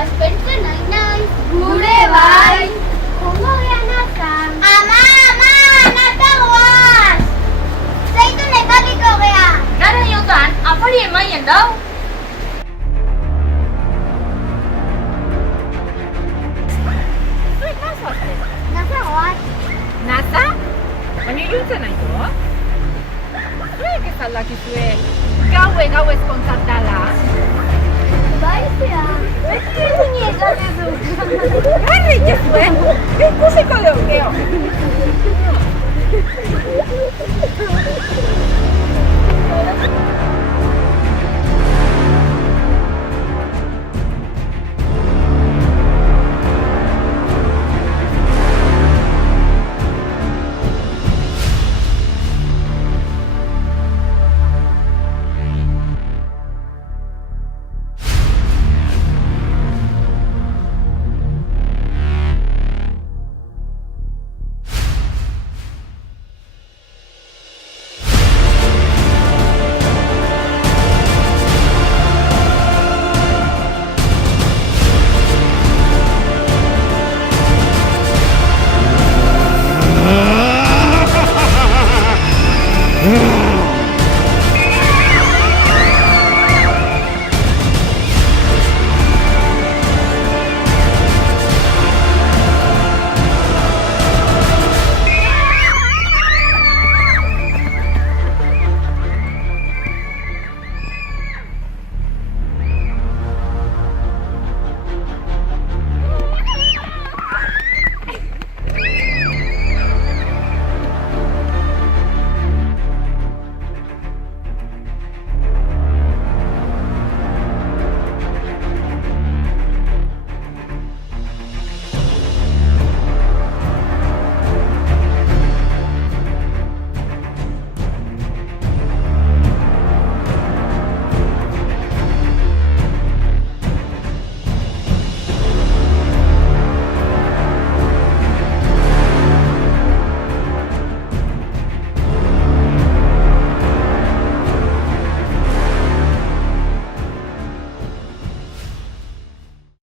Aspetta, nai. Gure bai. Kongo gehan Ama, natagoaz. Zaitu nekatiko geha. Gara jotan, afari emaien dau. Zuek nazoazte? Nazagoaz. Naza? Baina iluntzen nahi du? Zuek ez aldakizue gaue kontzartala. Bai, zea. Beti egin esan ezu. Garri ikezue, ikusiko leukeo.